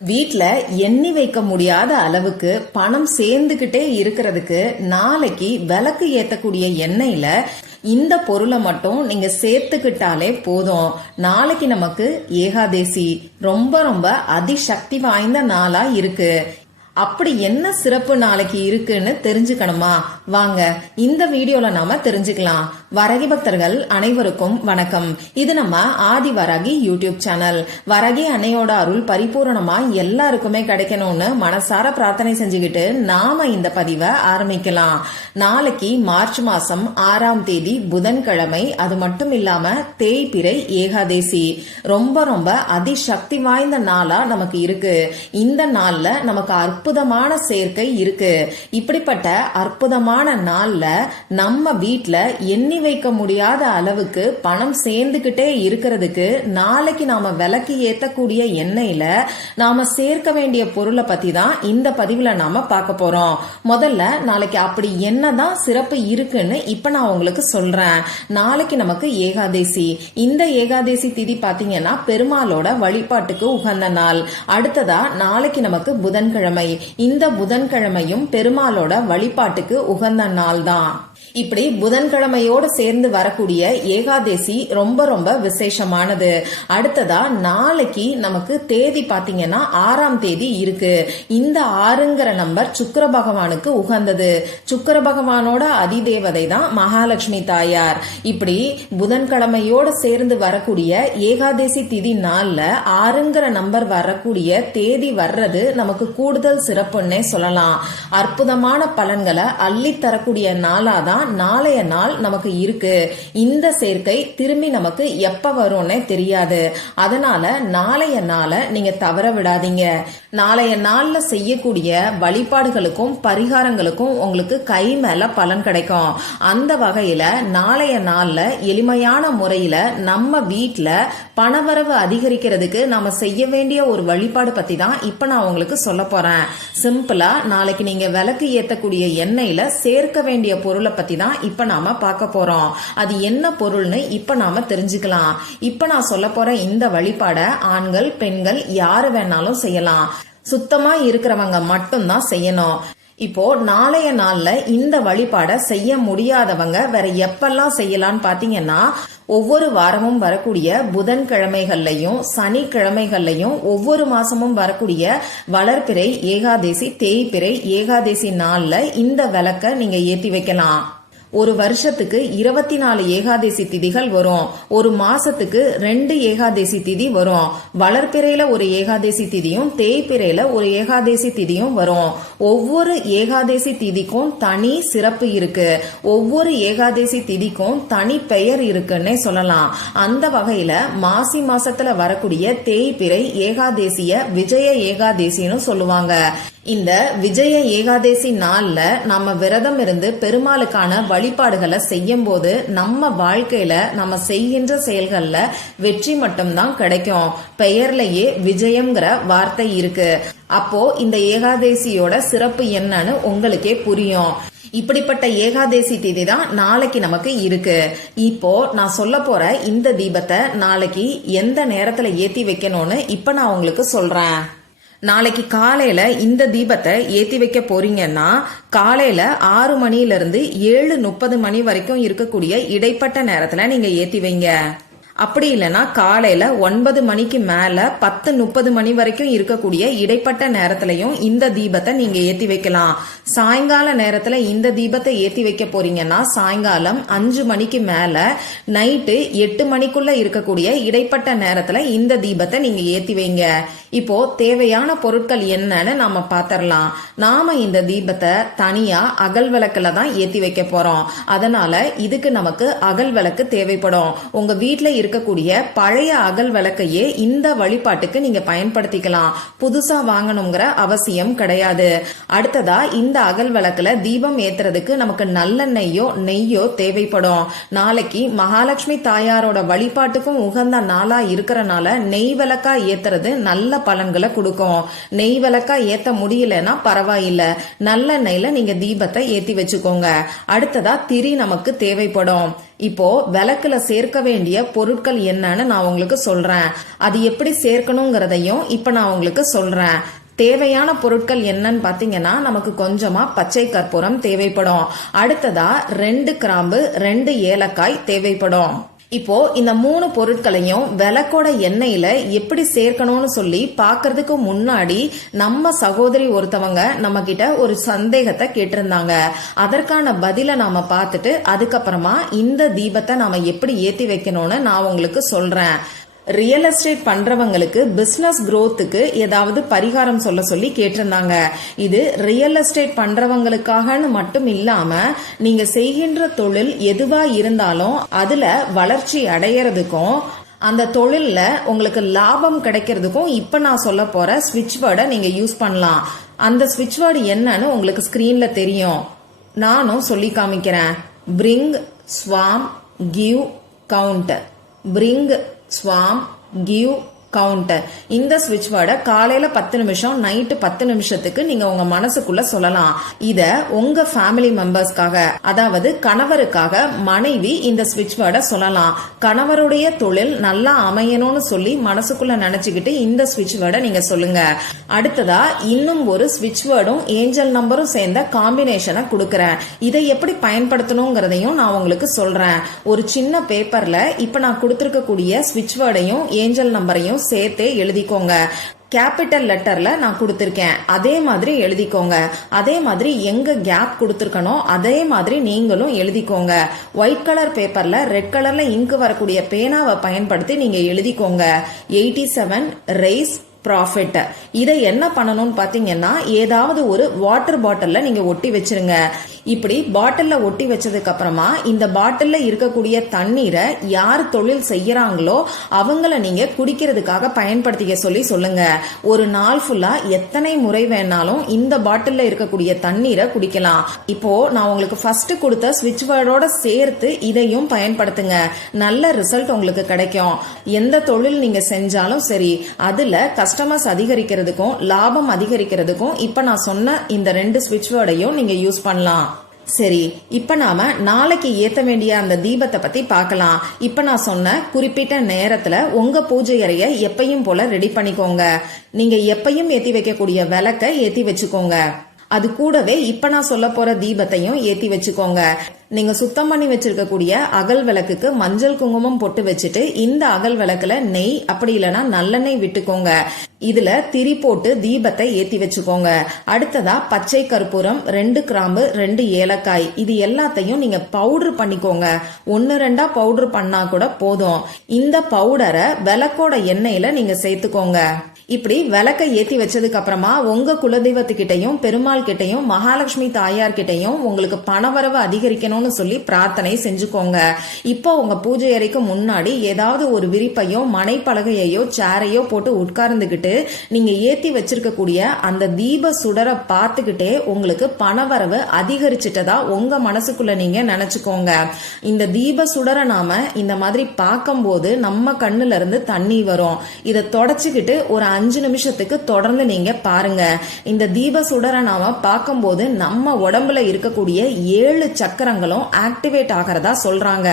வீட்டில் எண்ணி வைக்க முடியாத அளவுக்கு பணம் சேர்ந்துகிட்டே இருக்கிறதுக்கு நாளைக்கு விளக்கு ஏத்தக்கூடிய எண்ணெயில இந்த பொருளை மட்டும் நீங்க சேர்த்துக்கிட்டாலே போதும். நாளைக்கு நமக்கு ஏகாதேசி. ரொம்ப ரொம்ப அதிசக்தி வாய்ந்த நாளா இருக்கு. அப்படி என்ன சிறப்பு நாளைக்கு இருக்குன்னு தெரிஞ்சுக்கணுமா? வாங்க இந்த வீடியோல நாம தெரிஞ்சுக்கலாம். வரகி பக்தர்கள் அனைவருக்கும் வணக்கம். இது நம்ம ஆதி வரகி யூடியூப் சேனல். வரகி அன்னையோட அருள் பரிபூரணமா எல்லாருக்குமே கிடைக்கணும்னு மனசார பிரார்த்தனை செஞ்சுக்கிட்டு நாம இந்த பதிவை ஆரம்பிக்கலாம். நாளைக்கு மார்ச் மாசம் ஆறாம் தேதி புதன்கிழமை அது மட்டும் இல்லாம தேய்பிரை ஏகாதேசி. ரொம்ப ரொம்ப அதிசக்தி வாய்ந்த நாளா நமக்கு இருக்கு. இந்த நாள்ல நமக்கு அற்புதமான சேர்க்கை இருக்கு. இப்படிப்பட்ட அற்புதமான நாள்ல நம்ம வீட்ல எண்ணி வைக்க முடியாத அளவுக்கு பணம் சேர்ந்துகிட்டே இருக்கிறதுக்கு நாளைக்கு நாம விலக்கி ஏத்தக்கூடிய எண்ணெயில நாம சேர்க்க வேண்டிய பொருளை பத்தி தான் இந்த பதிவுல நாம பார்க்க போறோம். முதல்ல நாளைக்கு அப்படி என்னதான் சிறப்பு இருக்குன்னு இப்ப நான் உங்களுக்கு சொல்றேன். நாளைக்கு நமக்கு ஏகாதேசி. இந்த ஏகாதேசி திதி பாத்தீங்கன்னா பெருமாளோட வழிபாட்டுக்கு உகந்த நாள். அடுத்ததா நாளைக்கு நமக்கு புதன்கிழமை. இந்த புதன்கிழமையும் பெருமாளோட வழிபாட்டுக்கு உகந்த நாள் தான் இப்படி புதன்கிழமையோடு சேர்ந்து வரக்கூடிய ஏகாதேசி ரொம்ப ரொம்ப விசேஷமானது. அடுத்ததா நாளைக்கு நமக்கு தேதி பாத்தீங்கன்னா ஆறாம் தேதி இருக்கு. இந்த ஆறுங்கிற நம்பர் சுக்கர பகவானுக்கு உகந்தது. சுக்கர பகவானோட அதிதேவதை தான் மகாலட்சுமி தாயார். இப்படி புதன்கிழமையோட சேர்ந்து வரக்கூடிய ஏகாதேசி திதி நாள்ல ஆறுங்கிற நம்பர் வரக்கூடிய தேதி வர்றது நமக்கு கூடுதல் சிறப்புன்னே சொல்லலாம். அற்புதமான பலன்களை அள்ளி தரக்கூடிய நாளாதான் நாளைய நாள் நமக்கு இருக்கு. இந்த சேர்க்கை திரும்பி நமக்கு எப்ப வரும்னே தெரியாது. அதனால நாளைய நாளை நீங்க தவற விடாதீங்க. நாளைய நாள்ல செய்யக்கூடிய வழிபாடுகளுக்கும் பரிகாரங்களுக்கும் உங்களுக்கு கை மேல பலன் கிடைக்கும். அந்த வகையில நாளைய நாள்ல எளிமையான முறையில நம்ம வீட்டுல பணவரவு அதிகரிக்கிறதுக்கு நாம செய்ய வேண்டிய ஒரு வழிபாடு பத்தி தான் இப்ப நான் உங்களுக்கு சொல்ல போறேன். சிம்பிளா நாளைக்கு நீங்க விளக்கு ஏத்தக்கூடிய எண்ணெயில சேர்க்க வேண்டிய பொருளை பத்தி தான் இப்ப நாம பார்க்க போறோம். அது என்ன பொருள்னு இப்ப நாம தெரிஞ்சுக்கலாம். இப்ப நான் சொல்ல போற இந்த வழிபாட ஆண்கள் பெண்கள் யாரு வேணாலும் செய்யலாம். சுத்தமா இருக்கிறவங்க மட்டும்தான் செய்யணும். இப்போ நாளைய நாள்ல இந்த வழிபாட செய்ய முடியாதவங்க வேற எப்பெல்லாம் செய்யலாம்னு பாத்தீங்கன்னா ஒவ்வொரு வாரமும் வரக்கூடிய புதன்கிழமைகள்லையும் சனிக்கிழமைகள்லையும் ஒவ்வொரு மாசமும் வரக்கூடிய வளர்பிறை ஏகாதேசி தேய்பிறை ஏகாதேசி நாள்ல இந்த விளக்க நீங்க ஏத்தி வைக்கலாம். ஒரு வருஷத்துக்கு இருபத்தி நாலு ஏகாதேசி திதிகள் வரும். ஒரு மாசத்துக்கு ரெண்டு ஏகாதேசி திதி வரும். வளர்ப்பிறையில ஒரு ஏகாதேசி திதியும் தேய்பிறையில ஒரு ஏகாதேசி திதியும் வரும். ஒவ்வொரு ஏகாதேசி திதிக்கும் தனி சிறப்பு இருக்கு. ஒவ்வொரு ஏகாதேசி திதிக்கும் தனி பெயர் இருக்குன்னே சொல்லலாம். அந்த வகையில மாசி மாசத்துல வரக்கூடிய தேய்பிறை ஏகாதேசிய விஜய ஏகாதேசின்னு சொல்லுவாங்க. இந்த விஜய ஏகாதேசி நாள்ல நம்ம விரதம் இருந்து பெருமாளுக்கான வழிபாடுகளை செய்யும் போது நம்ம வாழ்க்கையில நம்ம செய்கின்ற செயல்கள்ல வெற்றி மட்டும்தான் கிடைக்கும். பெயர்லயே விஜயம்ங்கிற வார்த்தை இருக்கு. அப்போ இந்த ஏகாதேசியோட சிறப்பு என்னன்னு உங்களுக்கே புரியும். இப்படிப்பட்ட ஏகாதேசி திதி தான் நாளைக்கு நமக்கு இருக்கு. இப்போ நான் சொல்ல போற இந்த தீபத்தை நாளைக்கு எந்த நேரத்துல ஏத்தி வைக்கணும்னு இப்ப நான் உங்களுக்கு சொல்றேன். நாளைக்கு காலையில இந்த தீபத்தை ஏத்தி வைக்க போறீங்கன்னா காலையில ஆறு மணியிலிருந்து ஏழு முப்பது மணி வரைக்கும் இருக்கக்கூடிய இடைப்பட்ட நேரத்துல நீங்க ஏத்தி வைங்க. அப்படி இல்லைன்னா காலையில ஒன்பது மணிக்கு மேல பத்து முப்பது மணி வரைக்கும் இருக்கக்கூடிய இடைப்பட்ட நேரத்திலையும் இந்த தீபத்தை நீங்க ஏத்தி வைக்கலாம். சாயங்கால நேரத்துல இந்த தீபத்தை ஏத்தி வைக்க போறீங்கன்னா சாயங்காலம் அஞ்சு மணிக்கு மேல நைட்டு எட்டு மணிக்குள்ள இருக்கக்கூடிய இடைப்பட்ட நேரத்துல இந்த தீபத்தை நீங்க ஏத்தி வைங்க. இப்போ தேவையான பொருட்கள் என்னன்னு நாம பாத்திரலாம். நாம இந்த தீபத்தை தனியா அகல் விளக்குல தான் ஏத்தி வைக்க போறோம். அதனால இதுக்கு நமக்கு அகல் விளக்கு தேவைப்படும். உங்க வீட்ல இருக்கக்கூடிய பழைய அகல் விளக்கையே இந்த வழிபாட்டுக்கு நீங்க பயன்படுத்திக்கலாம். புதுசா வாங்கணுங்கிற அவசியம் கிடையாது. அடுத்ததா இந்த அகல் விளக்குல தீபம் ஏத்துறதுக்கு நமக்கு நல்லெண்ணெய்யோ நெய்யோ தேவைப்படும். நாளைக்கு மகாலட்சுமி தாயாரோட வழிபாட்டுக்கும் உகந்த நாளா இருக்கிறனால நெய் விளக்கா ஏத்துறது நல்ல பலன்களை கொடுக்கும். நெய் விளக்கா ஏத்த முடியலன்னா பரவாயில்ல. நல்லெண்ணெயில நீங்க தீபத்தை ஏத்தி வச்சுக்கோங்க. அடுத்ததா திரி நமக்கு தேவைப்படும். இப்போ விளக்குல சேர்க்க வேண்டிய பொருட்கள் பொருட்கள் என்னன்னு நான் உங்களுக்கு சொல்றேன். அது எப்படி சேர்க்கணுங்கிறதையும் இப்ப நான் உங்களுக்கு சொல்றேன். தேவையான பொருட்கள் என்னன்னு பாத்தீங்கன்னா நமக்கு கொஞ்சமா பச்சை கற்பூரம் தேவைப்படும். அடுத்ததா ரெண்டு கிராம்பு ரெண்டு ஏலக்காய் தேவைப்படும். இப்போ இந்த மூணு பொருட்களையும் விளக்கோட எண்ணெயில எப்படி சேர்க்கணும்னு சொல்லி பார்க்கறதுக்கு முன்னாடி நம்ம சகோதரி ஒருத்தவங்க நம்ம கிட்ட ஒரு சந்தேகத்தை கேட்டிருந்தாங்க. அதற்கான பதிலை நாம பார்த்துட்டு அதுக்கப்புறமா இந்த தீபத்தை நாம எப்படி ஏத்தி வைக்கணும்னு நான் உங்களுக்கு சொல்றேன். ரியல் எஸ்டேட் பண்றவங்களுக்கு பிசினஸ் குரோத்துக்கு ஏதாவது பரிகாரம் சொல்ல சொல்லி கேட்டிருந்தாங்க. இது ரியல் எஸ்டேட் பண்றவங்களுக்காகன்னு மட்டும் இல்லாம நீங்க செய்கின்ற தொழில் எதுவா இருந்தாலும் அதுல வளர்ச்சி அடையறதுக்கும் அந்த தொழில்ல உங்களுக்கு லாபம் கிடைக்கிறதுக்கும் இப்ப நான் சொல்ல போற ஸ்விட்ச் வேர்டை நீங்க யூஸ் பண்ணலாம். அந்த ஸ்விட்ச் வேர்டு என்னன்னு உங்களுக்கு ஸ்கிரீன்ல தெரியும். நானும் சொல்லி காமிக்கிறேன். Bring swam give count bring swam give counter இந்த ஸ்விட்ச் வேர்டை காலையில பத்து நிமிஷம் நைட்டு பத்து நிமிஷத்துக்கு நீங்க உங்க மனசுக்குள்ள சொல்லலாம். இத உங்க ஃபேமிலி மெம்பர்ஸ்க்காக அதாவது கணவருக்காக மனைவி இந்த ஸ்விட்ச் வேர்டை சொல்லலாம். கணவருடைய தொழில் நல்லா அமையணும்னு சொல்லி மனசுக்குள்ள நினைச்சுக்கிட்டு இந்த ஸ்விட்ச் வேர்டை நீங்க சொல்லுங்க. அடுத்ததா இன்னும் ஒரு ஸ்விட்ச் வேர்டும் ஏஞ்சல் நம்பரும் சேர்ந்த காம்பினேஷனை கொடுக்கறேன். இதை எப்படி பயன்படுத்தணுங்கிறதையும் நான் உங்களுக்கு சொல்றேன். ஒரு சின்ன பேப்பர்ல இப்ப நான் கொடுத்திருக்கக்கூடிய ஸ்விட்ச் வேர்டையும் ஏஞ்சல் நம்பரையும் சேர்த்தே எழுதிக்கோங்க. கேபிட்டல் லெட்டர்ல நான் கொடுத்திருக்கேன். அதே மாதிரி எழுதிக்கோங்க. அதே மாதிரி எங்க கேப் கொடுத்துருக்கனோ அதே மாதிரி நீங்களும் எழுதிக்கோங்க. ஒயிட் கலர் பேப்பர்ல ரெட் கலர்ல இங்கு வரக்கூடிய பேனாவை பயன்படுத்தி நீங்க எழுதிக்கோங்க. எயிட்டி செவன் ரைஸ் ப்ராஃபிட் இதை என்ன பண்ணணும்னு பாத்தீங்கன்னா ஏதாவது ஒரு வாட்டர் பாட்டில்ல நீங்க ஒட்டி வச்சிருங்க. இப்படி பாட்டில்ல ஒட்டி வச்சதுக்கு அப்புறமா இந்த பாட்டில்ல இருக்கக்கூடிய தண்ணீரை யார் தொழில் செய்யறாங்களோ அவங்கள நீங்க குடிக்கிறதுக்காக பயன்படுத்திக்க சொல்லி சொல்லுங்க. ஒரு நாள் ஃபுல்லா எத்தனை முறை வேணாலும் இந்த பாட்டில்ல இருக்கக்கூடிய தண்ணீரை குடிக்கலாம். இப்போ நான் உங்களுக்கு ஃபர்ஸ்ட் கொடுத்த ஸ்விட்ச் வேர்டோட சேர்த்து இதையும் பயன்படுத்துங்க. நல்ல ரிசல்ட் உங்களுக்கு கிடைக்கும். எந்த தொழில் நீங்க செஞ்சாலும் சரி அதுல கஸ்டமர்ஸ் அதிகரிக்கிறதுக்கும் லாபம் அதிகரிக்கிறதுக்கும் இப்ப நான் சொன்ன இந்த ரெண்டு ஸ்விட்ச் வேர்டையும் நீங்க யூஸ் பண்ணலாம். சரி இப்ப நாம நாளைக்கு ஏத்த வேண்டிய அந்த தீபத்தை பத்தி பார்க்கலாம். இப்ப நான் சொன்ன குறிப்பிட்ட நேரத்துல உங்க பூஜை அறைய எப்பையும் போல ரெடி பண்ணிக்கோங்க. நீங்க எப்பையும் ஏத்தி வைக்கக்கூடிய விளக்க ஏத்தி வச்சுக்கோங்க. அது கூடவே இப்ப நான் சொல்ல போற தீபத்தையும் ஏத்தி வச்சுக்கோங்க. நீங்க சுத்தம் பண்ணி வச்சிருக்கக்கூடிய அகல் விளக்குக்கு மஞ்சள் குங்குமம் பொட்டு வச்சுட்டு இந்த அகல் விளக்குல நெய் அப்படி இல்லைன்னா நல்லெண்ணெய் விட்டுக்கோங்க. இதுல திரி போட்டு தீபத்தை ஏத்தி வச்சுக்கோங்க. அடுத்ததா பச்சை கற்பூரம் ரெண்டு கிராம்பு ரெண்டு ஏலக்காய். இது எல்லாத்தையும் நீங்க பவுடர் பண்ணிக்கோங்க. ஒன்னு ரெண்டா பவுடர் பண்ணா கூட போதும். இந்த பவுடரை விளக்கோட எண்ணெயில நீங்க சேர்த்துக்கோங்க. இப்படி விளக்க ஏத்தி வச்சதுக்கு அப்புறமா உங்க குலதெய்வத்துக்கிட்டையும் பெருமாள் கிட்டையும் மகாலட்சுமி தாயார் கிட்டையும் உங்களுக்கு பணவரவு அதிகரிக்கணும்னு சொல்லி பிரார்த்தனை செஞ்சுக்கோங்க. இப்போ உங்க பூஜை அறைக்கு முன்னாடி ஏதாவது ஒரு விரிப்பையோ மனைப்பலகையோ சேரையோ போட்டு உட்கார்ந்துகிட்டு நீங்க ஏத்தி வச்சிருக்கக்கூடிய அந்த தீப சுடரை பார்த்துக்கிட்டே உங்களுக்கு பணவரவு அதிகரிச்சிட்டதா உங்க மனசுக்குள்ள நீங்க நினைச்சுக்கோங்க. இந்த தீப சுடரை நாம இந்த மாதிரி பார்க்கும்போது நம்ம கண்ணுல இருந்து தண்ணி வரும். இதை தொடச்சுக்கிட்டு ஒரு அஞ்சு நிமிஷத்துக்கு தொடர்ந்து நீங்க பாருங்க. இந்த தீப சுடரை நாம பார்க்கும்போது நம்ம உடம்புல இருக்கக்கூடிய ஏழு சக்கரங்களும் ஆக்டிவேட் ஆகிறதா சொல்றாங்க.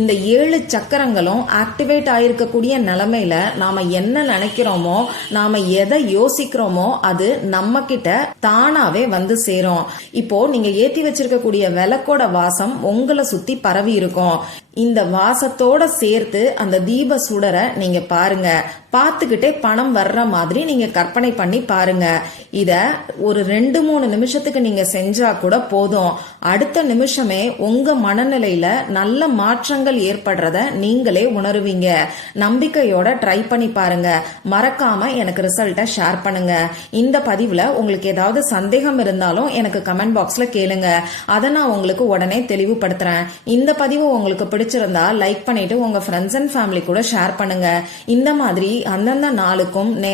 இந்த ஏழு சக்கரங்களும் ஆக்டிவேட் ஆயிருக்கக்கூடிய நிலைமையில நாம என்ன நினைக்கிறோமோ நாம எதை யோசிக்கிறோமோ அது நம்ம கிட்ட தானாவே வந்து சேரும். இப்போ நீங்க ஏத்தி வச்சிருக்கக்கூடிய விளக்கோட வாசம் உங்களை சுத்தி பரவி இருக்கும். இந்த வாசத்தோட சேர்த்து அந்த தீப சுடரை நீங்க பாருங்க. பார்த்துக்கிட்டே பணம் வர்ற மாதிரி நீங்க கற்பனை பண்ணி பாருங்க. இத ஒரு ரெண்டு மூணு நிமிஷத்துக்கு நீங்க செஞ்சா கூட போதும். அடுத்த நிமிஷமே உங்க மனநிலையில நல்ல மாற்றங்கள் ஏற்படுறத நீங்களே உணருவீங்க. நம்பிக்கையோட ட்ரை பண்ணி பாருங்க. மறக்காம எனக்கு ரிசல்ட்டை ஷேர் பண்ணுங்க. இந்த பதிவுல உங்களுக்கு ஏதாவது சந்தேகம் இருந்தாலும் எனக்கு கமெண்ட் பாக்ஸ்ல கேளுங்க. அதை நான் உங்களுக்கு உடனே தெளிவுபடுத்துறேன். இந்த பதிவு உங்களுக்கு பிடிச்சிருந்தா லைக் பண்ணிட்டு உங்க ஃப்ரெண்ட்ஸ் அண்ட் ஃபேமிலி கூட ஷேர் பண்ணுங்க. இந்த மாதிரி அந்தந்த நாளுக்கும் நேரம்